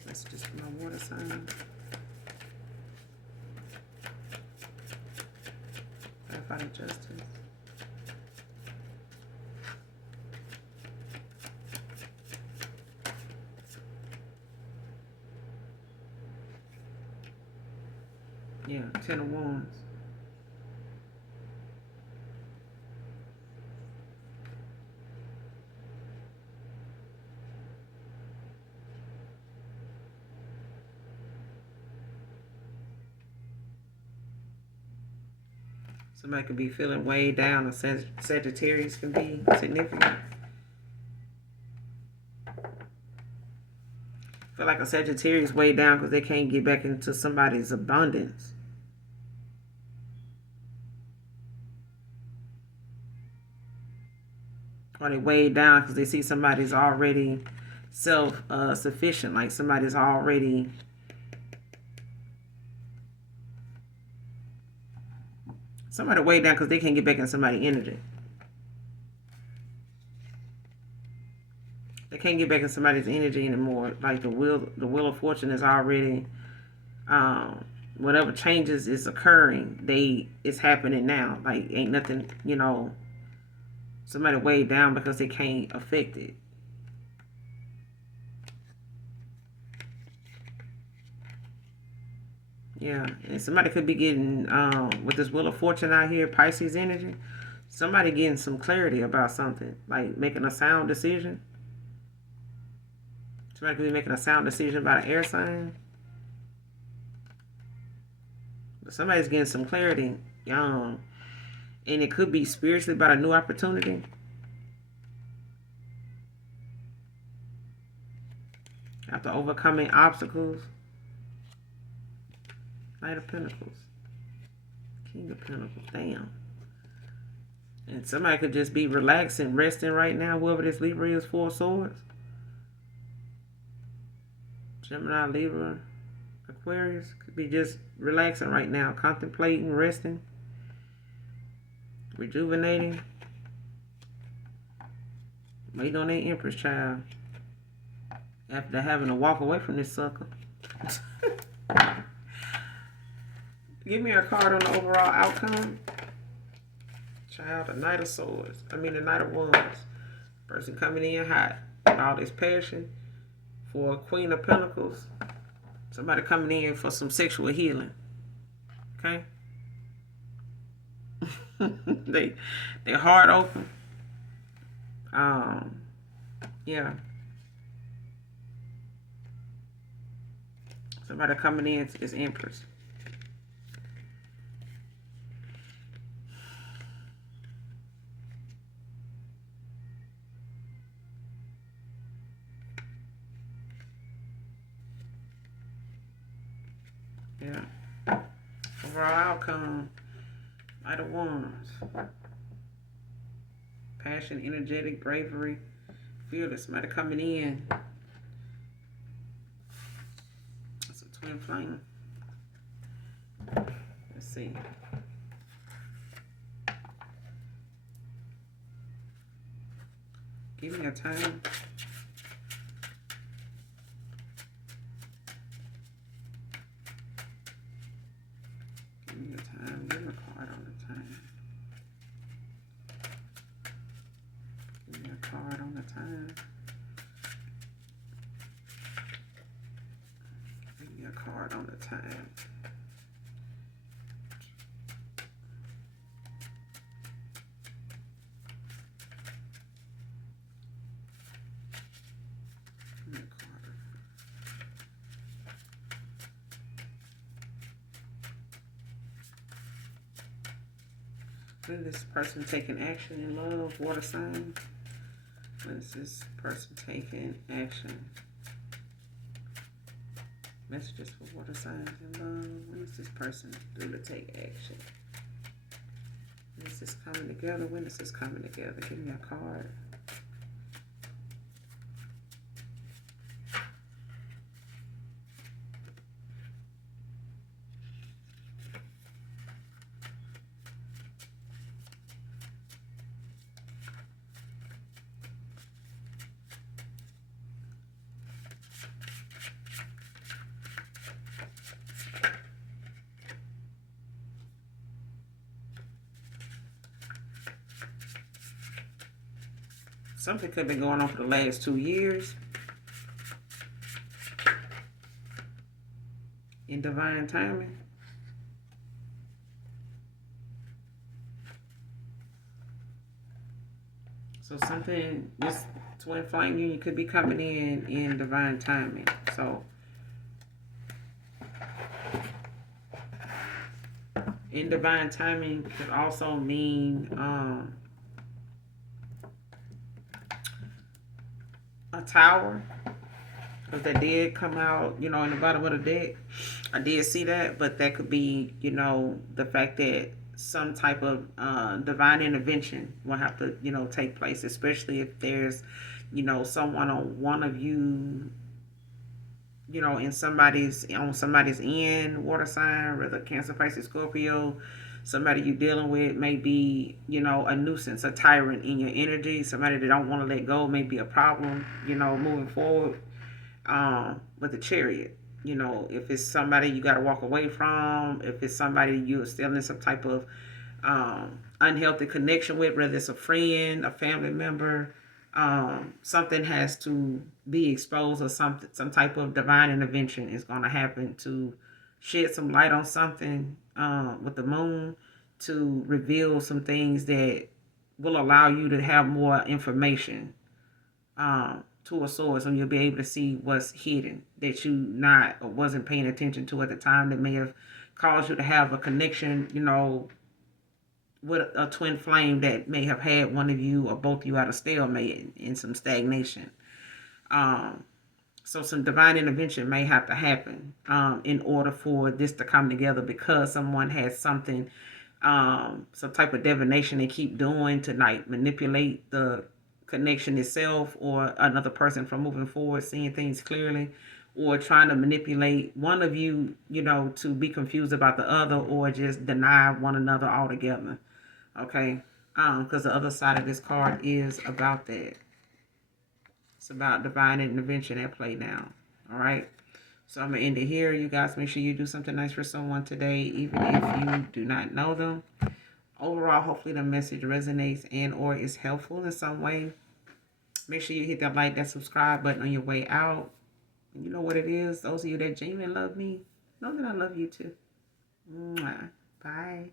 That's just my water sign. Clarify the justice. Yeah, 10 of Wands. Somebody could be feeling way down. A Sagittarius can be significant. I feel like a Sagittarius way down because they can't get back into somebody's abundance. Or they way down because they see somebody's already self-sufficient. Like somebody's already... Somebody way down because they can't get back in somebody's energy. They can't get back in somebody's energy anymore. Like the wheel of fortune is already, whatever changes is occurring, it's happening now. Like ain't nothing, somebody way down because they can't affect it. Yeah, and somebody could be getting, with this wheel of fortune out here, Pisces energy, somebody getting some clarity about something, like making a sound decision. Somebody could be making a sound decision about an air sign. But somebody's getting some clarity, and it could be spiritually about a new opportunity. After overcoming obstacles. Knight of Pentacles. King of Pentacles. Damn. And somebody could just be relaxing, resting right now. Whoever this Libra is, 4 Swords. Gemini, Libra, Aquarius. Could be just relaxing right now. Contemplating, resting. Rejuvenating. Waiting on their Empress child. After having to walk away from this sucker. Give me a card on the overall outcome. Child, the Knight of Swords. The Knight of Wands. Person coming in hot. With all this passion. For a Queen of Pentacles. Somebody coming in for some sexual healing. Okay? They're heart open. Yeah. Somebody coming in is Empress. Yeah. Overall outcome. Knight of Wands. Passion, energetic, bravery, fearless. Somebody coming in. That's a twin flame. Let's see. Give me a time. Give me a time. Give me a card on the time. Give me a card on the time. Give me a card on the time. When is this person taking action in love? Water sign. When is this person taking action? Messages for water signs in love. When is this person due to take action? When is this coming together? When is this coming together? Give me a card. Something could have been going on for the last 2 years. In divine timing. So something, this twin flame union could be coming in divine timing. So in divine timing could also mean a tower, because that did come out, you know, in the bottom of the deck. I did see that, but that could be, you know, the fact that some type of divine intervention will have to, you know, take place, especially if there's, you know, someone on one of you, you know, on somebody's end, water sign, whether Cancer, Pisces, Scorpio. Somebody you're dealing with may be, you know, a nuisance, a tyrant in your energy. Somebody that don't want to let go may be a problem, you know, moving forward. With the Chariot, you know, if it's somebody you got to walk away from, if it's somebody you're still in some type of unhealthy connection with, whether it's a friend, a family member, something has to be exposed, or some type of divine intervention is going to happen to shed some light on something with the moon, to reveal some things that will allow you to have more information to a source, and you'll be able to see what's hidden that you not or wasn't paying attention to at the time, that may have caused you to have a connection, you know, with a twin flame that may have had one of you or both of you at a stalemate in some stagnation. So some divine intervention may have to happen in order for this to come together, because someone has something, some type of divination they keep doing to like manipulate the connection itself, or another person from moving forward, seeing things clearly, or trying to manipulate one of you, you know, to be confused about the other, or just deny one another altogether. Okay, because the other side of this card is about that. It's about divine intervention at play now. All right. So I'm going to end it here. You guys, make sure you do something nice for someone today, even if you do not know them. Overall, hopefully the message resonates and or is helpful in some way. Make sure you hit that like, that subscribe button on your way out. You know what it is. Those of you that genuinely love me, know that I love you too. Mwah. Bye.